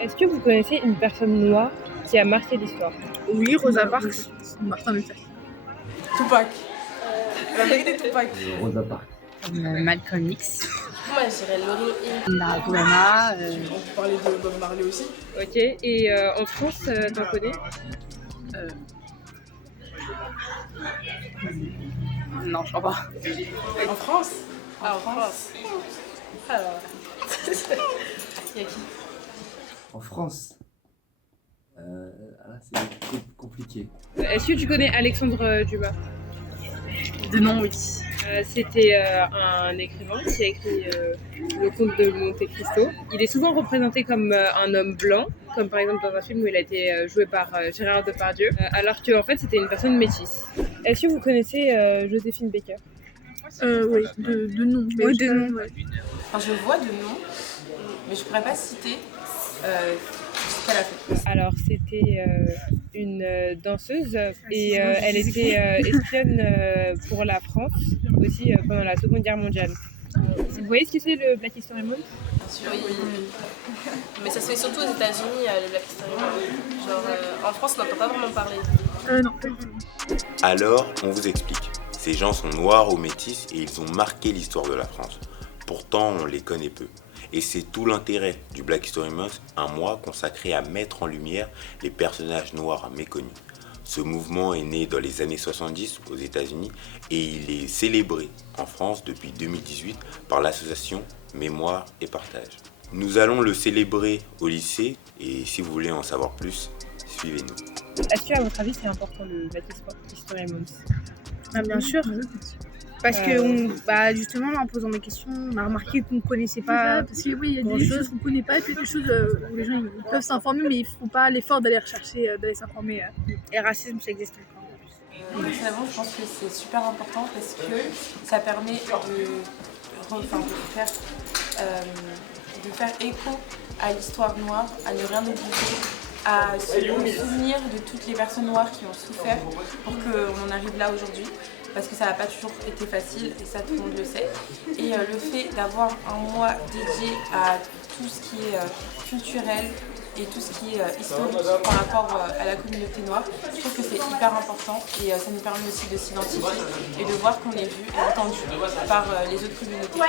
Est-ce que vous connaissez une personne noire qui a marqué l'histoire? Oui, Rosa Parks, Martin Luther. Tupac. La vérité, Tupac. Rosa Parks. Malcolm X. Moi, je dirais Lauryn Hill. Barack Obama. On peut parler de Bob Marley aussi. Ok, et en France, t'en connais? Non, je crois pas. En France. Ah, en France. Alors, il y a qui? En France. C'est compliqué. Est-ce que tu connais Alexandre Dumas? De nom, oui. C'était un écrivain qui a écrit Le Comte de Monte Cristo. Il est souvent représenté comme un homme blanc, comme par exemple dans un film où il a été joué par Gérard Depardieu, alors qu'en fait c'était une personne métisse. Est-ce que vous connaissez Joséphine Baker? Oui, de nom. Oui, de nom. Ouais. Enfin, je vois de nom, mais je pourrais pas citer ce qu'elle a fait. Alors c'était une danseuse et elle était espionne pour la France aussi pendant la Seconde Guerre mondiale. Vous voyez ce que c'est le Black History Month? Bien sûr, oui. Mais ça se fait surtout aux États-Unis, le Black History Month. Genre, en France, on n'entend pas vraiment parler. Non, pas du tout. Alors, on vous explique. Ces gens sont noirs ou métis et ils ont marqué l'histoire de la France. Pourtant, on les connaît peu. Et c'est tout l'intérêt du Black History Month, un mois consacré à mettre en lumière les personnages noirs méconnus. Ce mouvement est né dans les années 70 aux États-Unis et il est célébré en France depuis 2018 par l'association Mémoire et Partage. Nous allons le célébrer au lycée et si vous voulez en savoir plus, suivez-nous. Est-ce qu'à votre avis c'est important le Black History Month? Ah, bien sûr. Parce que justement, en posant des questions, on a remarqué qu'on ne connaissait pas. Parce que oui, il y a des choses qu'on ne connaît pas, quelque chose où les gens ils peuvent s'informer, mais ils ne font pas l'effort d'aller rechercher, d'aller s'informer. Et le racisme, ça existe encore. Personnellement, je pense que c'est super important parce que ça permet de faire écho à l'histoire noire, à ne rien oublier, à se souvenir de toutes les personnes noires qui ont souffert pour qu'on en arrive là aujourd'hui. Parce que ça n'a pas toujours été facile et ça tout le monde le sait. Et le fait d'avoir un mois dédié à tout ce qui est culturel et tout ce qui est historique par rapport à la communauté noire, je trouve que c'est hyper important et ça nous permet aussi de s'identifier et de voir qu'on est vu et entendu par les autres communautés.